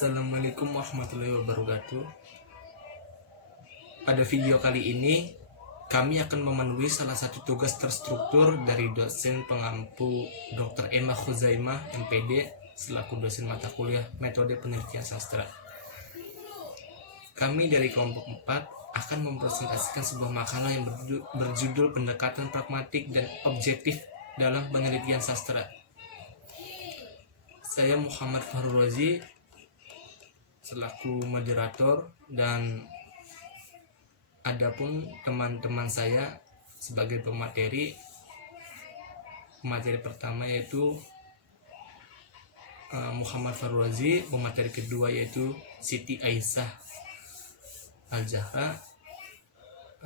Assalamualaikum warahmatullahi wabarakatuh. Pada video kali ini kami akan memenuhi salah satu tugas terstruktur dari dosen pengampu Dr. Emma Khuzaimah MPD selaku dosen mata kuliah Metode Penelitian Sastra. Kami dari kelompok 4 akan mempresentasikan sebuah makalah yang berjudul Pendekatan Pragmatik dan Objektif dalam Penelitian Sastra. Saya Muhammad Fahrul Razi selaku moderator, dan adapun teman-teman saya sebagai pemateri pertama yaitu Muhammad Fahrul Razi, pemateri kedua yaitu Siti Aisyah Al-Zahra,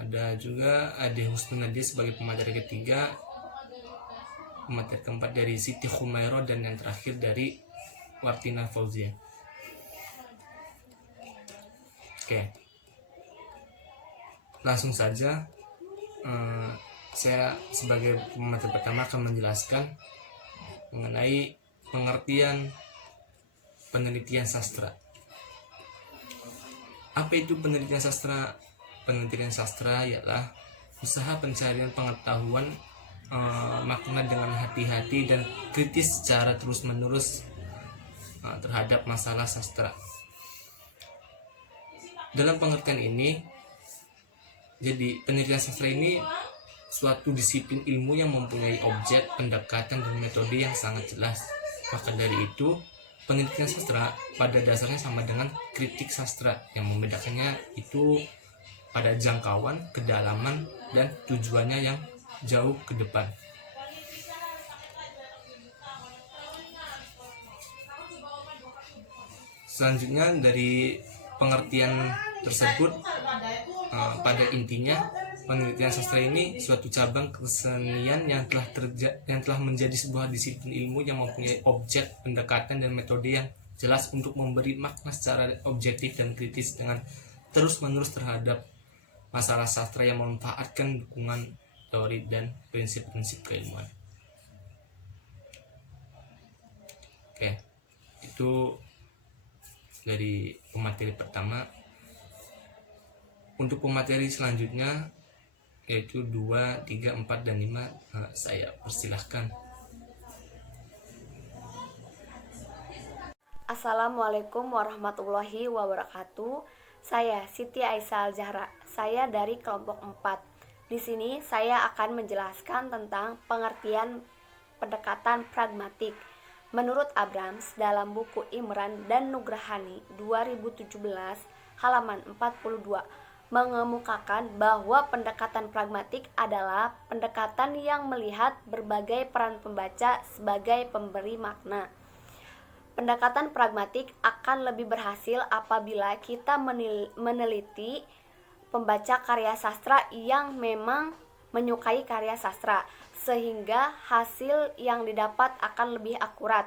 ada juga Ade Husnul Nadia sebagai pemateri ketiga, pemateri keempat dari Siti Khumairo, dan yang terakhir dari Wartina Fauzia. Oke, langsung saja saya sebagai pemateri pertama akan menjelaskan mengenai pengertian penelitian sastra. Apa itu penelitian sastra? Penelitian sastra ialah usaha pencarian pengetahuan makna dengan hati-hati dan kritis secara terus-menerus terhadap masalah sastra. Dalam pengertian ini, jadi penelitian sastra ini suatu disiplin ilmu yang mempunyai objek, pendekatan, dan metode yang sangat jelas. Maka dari itu, penelitian sastra pada dasarnya sama dengan kritik sastra. Yang membedakannya itu pada jangkauan, kedalaman, dan tujuannya yang jauh ke depan. Selanjutnya dari pengertian tersebut, pada intinya penelitian sastra ini suatu cabang kesenian yang telah menjadi sebuah disiplin ilmu yang mempunyai objek, pendekatan, dan metode yang jelas untuk memberi makna secara objektif dan kritis dengan terus-menerus terhadap masalah sastra yang memanfaatkan dukungan teori dan prinsip-prinsip keilmuan. Oke, itu dari pemateri pertama. Untuk pemateri selanjutnya yaitu 2, 3, 4, dan 5, saya persilahkan. Assalamualaikum warahmatullahi wabarakatuh. Saya Siti Aisyah Al-Zahra. Saya dari kelompok 4. Di sini saya akan menjelaskan tentang pengertian pendekatan pragmatik. Menurut Abrams dalam buku Imran dan Nugrahani 2017 halaman 42 mengemukakan bahwa pendekatan pragmatik adalah pendekatan yang melihat berbagai peran pembaca sebagai pemberi makna. Pendekatan pragmatik akan lebih berhasil apabila kita meneliti pembaca karya sastra yang memang menyukai karya sastra, sehingga hasil yang didapat akan lebih akurat.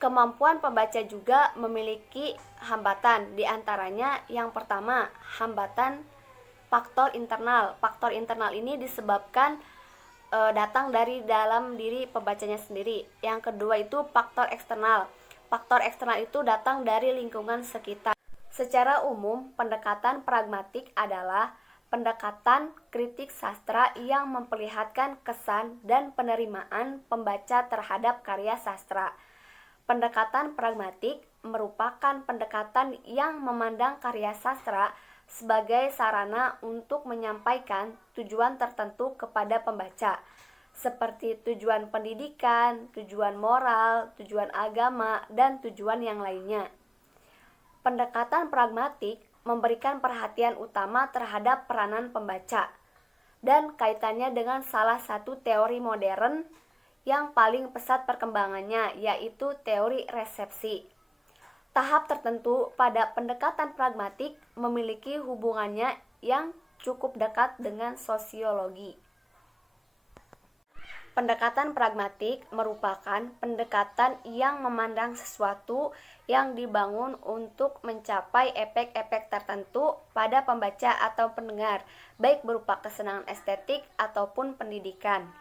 Kemampuan pembaca juga memiliki hambatan, diantaranya yang pertama, hambatan faktor internal. Faktor internal ini disebabkan datang dari dalam diri pembacanya sendiri. Yang kedua itu faktor eksternal. Faktor eksternal itu datang dari lingkungan sekitar. Secara umum, pendekatan pragmatik adalah pendekatan kritik sastra yang memperlihatkan kesan dan penerimaan pembaca terhadap karya sastra. Pendekatan pragmatik merupakan pendekatan yang memandang karya sastra sebagai sarana untuk menyampaikan tujuan tertentu kepada pembaca, seperti tujuan pendidikan, tujuan moral, tujuan agama, dan tujuan yang lainnya. Pendekatan pragmatik memberikan perhatian utama terhadap peranan pembaca dan kaitannya dengan salah satu teori modern yang paling pesat perkembangannya, yaitu teori resepsi. Tahap tertentu pada pendekatan pragmatik memiliki hubungannya yang cukup dekat dengan sosiologi. Pendekatan pragmatik merupakan pendekatan yang memandang sesuatu yang dibangun untuk mencapai efek-efek tertentu pada pembaca atau pendengar, baik berupa kesenangan estetik ataupun pendidikan.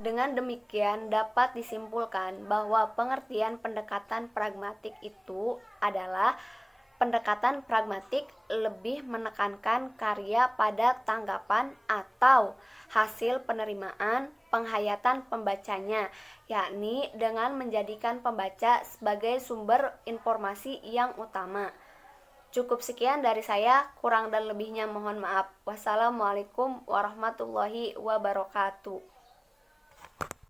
Dengan demikian dapat disimpulkan bahwa pengertian pendekatan pragmatik itu adalah pendekatan pragmatik lebih menekankan karya pada tanggapan atau hasil penerimaan penghayatan pembacanya, yakni dengan menjadikan pembaca sebagai sumber informasi yang utama. Cukup sekian dari saya, kurang dan lebihnya mohon maaf. Wassalamualaikum warahmatullahi wabarakatuh.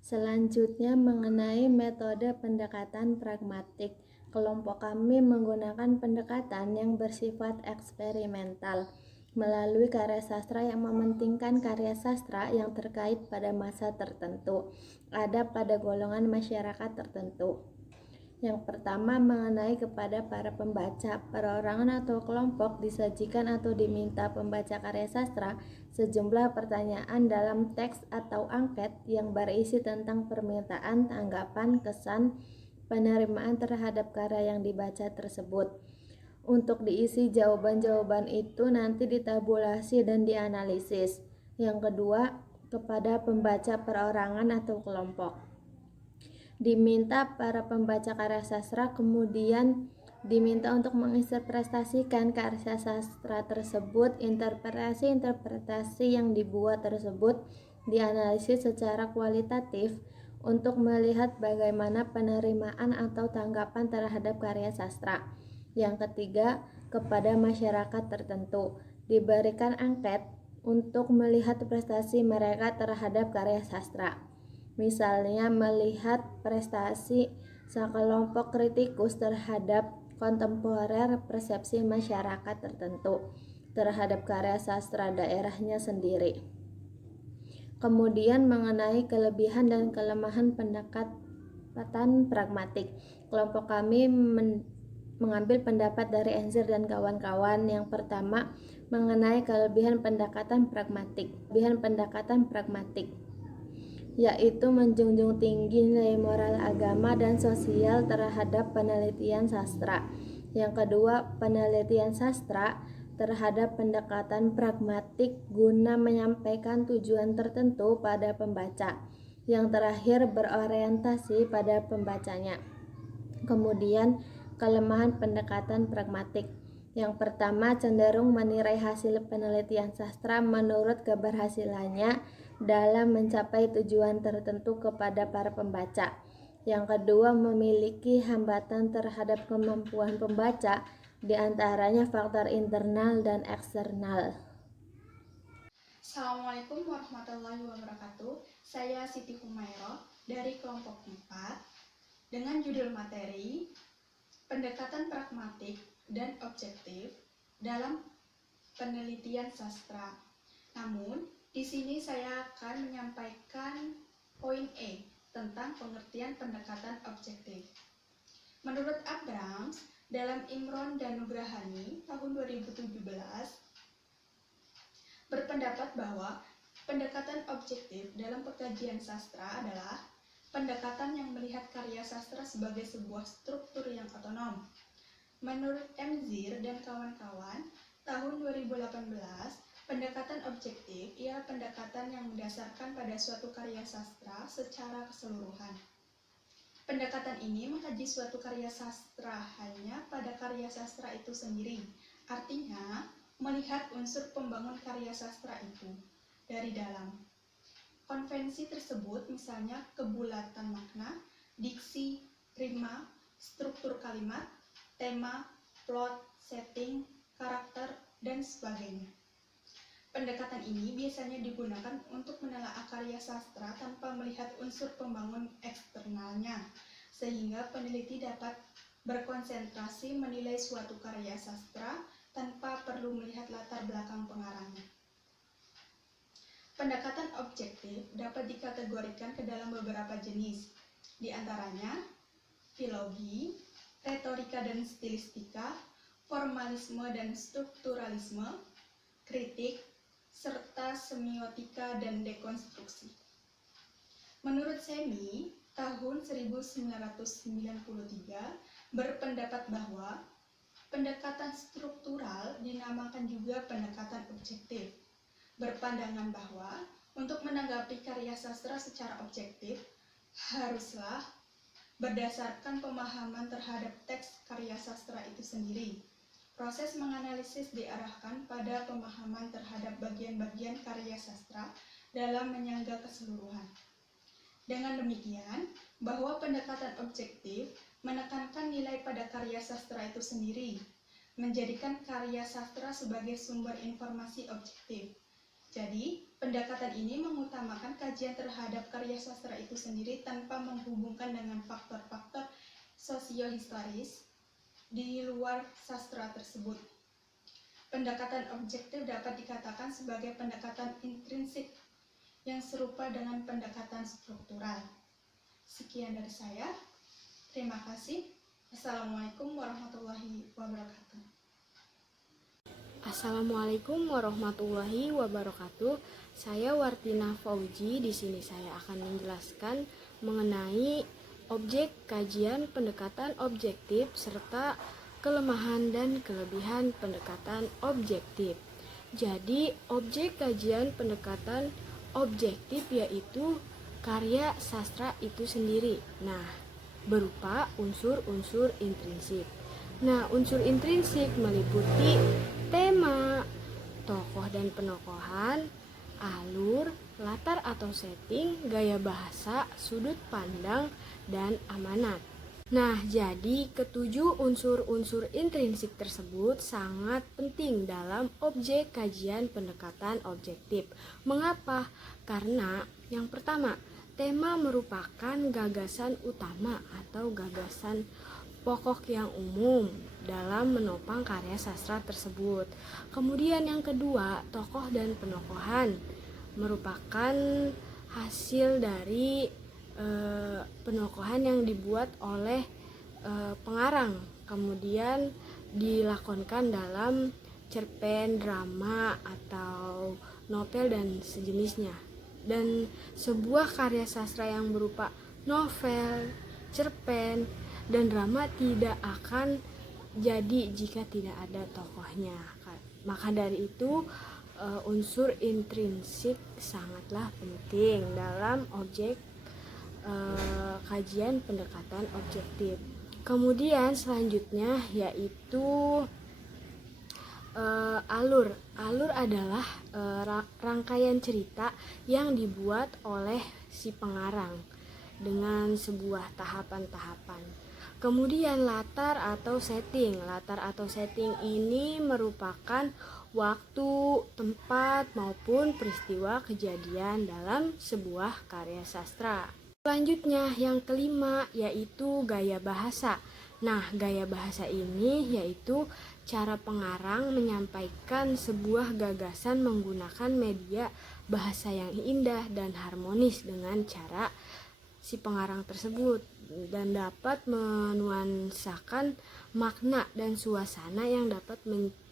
Selanjutnya mengenai metode pendekatan pragmatik. Kelompok kami menggunakan pendekatan yang bersifat eksperimental melalui karya sastra yang mementingkan karya sastra yang terkait pada masa tertentu, ada pada golongan masyarakat tertentu. Yang pertama mengenai kepada para pembaca, perorangan atau kelompok disajikan atau diminta pembaca karya sastra sejumlah pertanyaan dalam teks atau angket yang berisi tentang permintaan, tanggapan, kesan, penerimaan terhadap karya yang dibaca tersebut. Untuk diisi jawaban-jawaban itu nanti ditabulasi dan dianalisis. Yang kedua, kepada pembaca perorangan atau kelompok. Diminta para pembaca karya sastra kemudian diminta untuk menginterpretasikan karya sastra tersebut. Interpretasi yang dibuat tersebut dianalisis secara kualitatif untuk melihat bagaimana penerimaan atau tanggapan terhadap karya sastra. Yang ketiga, kepada masyarakat tertentu diberikan angket untuk melihat prestasi mereka terhadap karya sastra. Misalnya melihat prestasi sekelompok kritikus terhadap kontemporer persepsi masyarakat tertentu terhadap karya sastra daerahnya sendiri. Kemudian mengenai kelebihan dan kelemahan pendekatan pragmatik. Kelompok kami mengambil pendapat dari Enzir dan kawan-kawan. Yang pertama, mengenai kelebihan pendekatan pragmatik. Yaitu menjunjung tinggi nilai moral agama dan sosial terhadap penelitian sastra. Yang kedua, penelitian sastra terhadap pendekatan pragmatik guna menyampaikan tujuan tertentu pada pembaca. Yang terakhir, berorientasi pada pembacanya. Kemudian, kelemahan pendekatan pragmatik. Yang pertama, cenderung menilai hasil penelitian sastra menurut keberhasilannya dalam mencapai tujuan tertentu kepada para pembaca. Yang kedua, memiliki hambatan terhadap kemampuan pembaca, di antaranya faktor internal dan eksternal. Assalamualaikum warahmatullahi wabarakatuh. Saya Siti Humairah dari kelompok 4 dengan judul materi Pendekatan Pragmatik dan Objektif dalam Penelitian Sastra. Namun, di sini saya akan menyampaikan poin E tentang pengertian pendekatan objektif. Menurut Abrams, dalam Imron dan Nugrahani tahun 2017 berpendapat bahwa pendekatan objektif dalam pengkajian sastra adalah pendekatan yang melihat karya sastra sebagai sebuah struktur yang otonom. Menurut Enzir dan kawan-kawan, tahun 2018, pendekatan objektif ialah pendekatan yang mendasarkan pada suatu karya sastra secara keseluruhan. Pendekatan ini mengkaji suatu karya sastra hanya pada karya sastra itu sendiri, artinya melihat unsur pembangun karya sastra itu dari dalam. Konvensi tersebut misalnya kebulatan makna, diksi, rima, struktur kalimat, tema, plot, setting, karakter, dan sebagainya. Pendekatan ini biasanya digunakan untuk menelaah karya sastra tanpa melihat unsur pembangun eksternalnya, sehingga peneliti dapat berkonsentrasi menilai suatu karya sastra tanpa perlu melihat latar belakang pengarangnya. Pendekatan objektif dapat dikategorikan ke dalam beberapa jenis, di antaranya filologi, retorika dan stilistika, formalisme dan strukturalisme, kritik, serta semiotika dan dekonstruksi. Menurut Semi, tahun 1993 berpendapat bahwa pendekatan struktural dinamakan juga pendekatan objektif, berpandangan bahwa untuk menanggapi karya sastra secara objektif haruslah berdasarkan pemahaman terhadap teks karya sastra itu sendiri. Proses menganalisis diarahkan pada pemahaman terhadap bagian-bagian karya sastra dalam menyangga keseluruhan. Dengan demikian, bahwa pendekatan objektif menekankan nilai pada karya sastra itu sendiri, menjadikan karya sastra sebagai sumber informasi objektif. Jadi, pendekatan ini mengutamakan kajian terhadap karya sastra itu sendiri tanpa menghubungkan dengan faktor-faktor sosiohistoris di luar sastra tersebut. Pendekatan objektif dapat dikatakan sebagai pendekatan intrinsik yang serupa dengan pendekatan struktural. Sekian dari saya. Terima kasih. Assalamualaikum warahmatullahi wabarakatuh. Assalamualaikum warahmatullahi wabarakatuh. Saya Wartina Fauji. Di sini saya akan menjelaskan mengenai objek kajian pendekatan objektif serta kelemahan dan kelebihan pendekatan objektif. Jadi, objek kajian pendekatan objektif yaitu karya sastra itu sendiri. Nah, berupa unsur-unsur intrinsik. Nah, unsur intrinsik meliputi tema, tokoh dan penokohan, alur, latar atau setting, gaya bahasa, sudut pandang, dan amanat. Nah, jadi ketujuh unsur-unsur intrinsik tersebut sangat penting dalam objek kajian pendekatan objektif. Mengapa? Karena yang pertama, tema merupakan gagasan utama atau gagasan pokok yang umum dalam menopang karya sastra tersebut. Kemudian yang kedua, tokoh dan penokohan merupakan hasil dari penokohan yang dibuat oleh pengarang, kemudian dilakonkan dalam cerpen, drama, atau novel dan sejenisnya. Dan sebuah karya sastra yang berupa novel, cerpen, dan drama tidak akan jadi jika tidak ada tokohnya. Maka dari itu unsur intrinsik sangatlah penting dalam objek kajian pendekatan objektif. Kemudian selanjutnya yaitu alur. Alur adalah rangkaian cerita yang dibuat oleh si pengarang dengan sebuah tahapan-tahapan. Kemudian latar atau setting. Latar atau setting ini merupakan waktu, tempat, maupun peristiwa kejadian dalam sebuah karya sastra. Selanjutnya yang kelima yaitu gaya bahasa. Nah, gaya bahasa ini yaitu cara pengarang menyampaikan sebuah gagasan menggunakan media bahasa yang indah dan harmonis dengan cara si pengarang tersebut, dan dapat menuansakan makna dan suasana yang dapat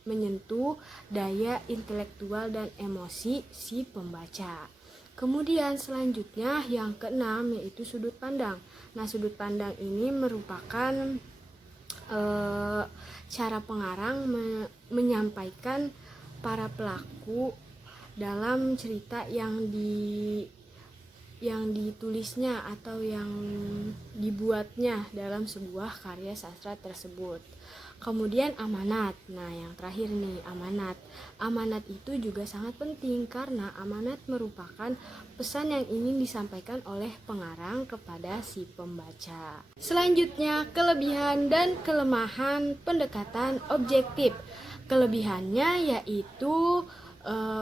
menyentuh daya intelektual dan emosi si pembaca. Kemudian selanjutnya yang keenam yaitu sudut pandang. Nah, sudut pandang ini merupakan cara pengarang menyampaikan para pelaku dalam cerita yang ditulisnya atau yang dibuatnya dalam sebuah karya sastra tersebut. Kemudian amanat. Nah, yang terakhir nih, amanat. Amanat itu juga sangat penting karena amanat merupakan pesan yang ingin disampaikan oleh pengarang kepada si pembaca. Selanjutnya, kelebihan dan kelemahan pendekatan objektif. Kelebihannya yaitu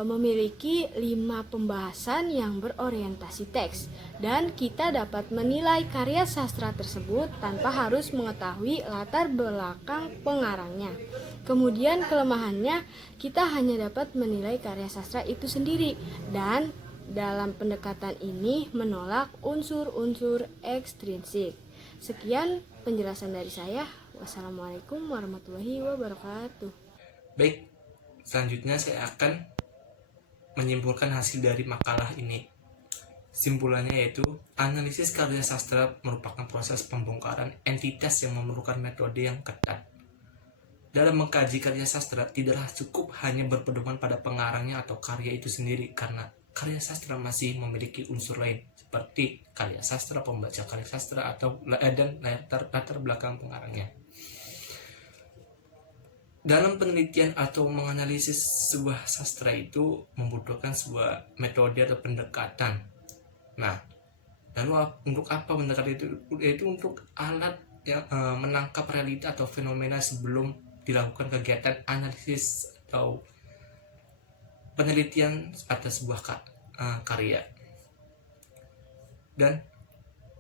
memiliki 5 pembahasan yang berorientasi teks, dan kita dapat menilai karya sastra tersebut tanpa harus mengetahui latar belakang pengarangnya. Kemudian kelemahannya, kita hanya dapat menilai karya sastra itu sendiri, dan dalam pendekatan ini menolak unsur-unsur ekstrinsik. Sekian penjelasan dari saya. Wassalamualaikum warahmatullahi wabarakatuh. Baik, selanjutnya saya akan menyimpulkan hasil dari makalah ini. Simpulannya yaitu, analisis karya sastra merupakan proses pembongkaran entitas yang memerlukan metode yang ketat. Dalam mengkaji karya sastra, tidaklah cukup hanya berpedoman pada pengarangnya atau karya itu sendiri, karena karya sastra masih memiliki unsur lain, seperti karya sastra, pembaca karya sastra, atau dan latar belakang pengarangnya. Dalam penelitian atau menganalisis sebuah sastra itu membutuhkan sebuah metode atau pendekatan. Nah, lalu untuk apa pendekatan itu? Yaitu untuk alat yang menangkap realita atau fenomena sebelum dilakukan kegiatan analisis atau penelitian atas sebuah karya. Dan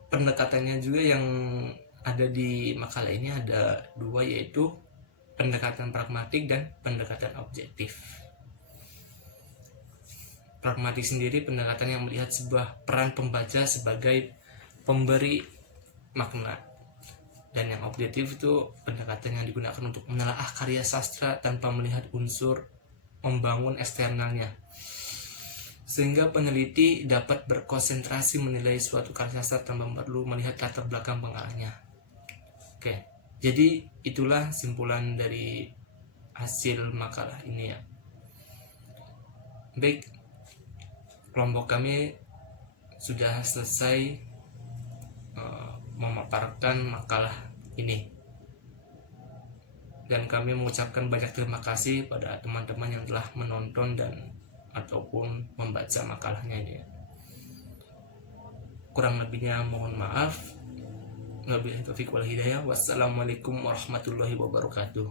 pendekatannya juga yang ada di makalah ini ada 2, yaitu pendekatan pragmatik dan pendekatan objektif. Pragmatik sendiri pendekatan yang melihat sebuah peran pembaca sebagai pemberi makna, dan yang objektif itu pendekatan yang digunakan untuk menelaah karya sastra tanpa melihat unsur membangun eksternalnya, sehingga peneliti dapat berkonsentrasi menilai suatu karya sastra tanpa perlu melihat latar belakang pengarangnya. Oke, jadi itulah simpulan dari hasil makalah ini ya. Baik, kelompok kami sudah selesai memaparkan makalah ini, dan kami mengucapkan banyak terima kasih pada teman-teman yang telah menonton dan ataupun membaca makalahnya ini. Kurang lebihnya mohon maaf. Wabillahi taufiq wal hidayah. Wassalamualaikum warahmatullahi wabarakatuh.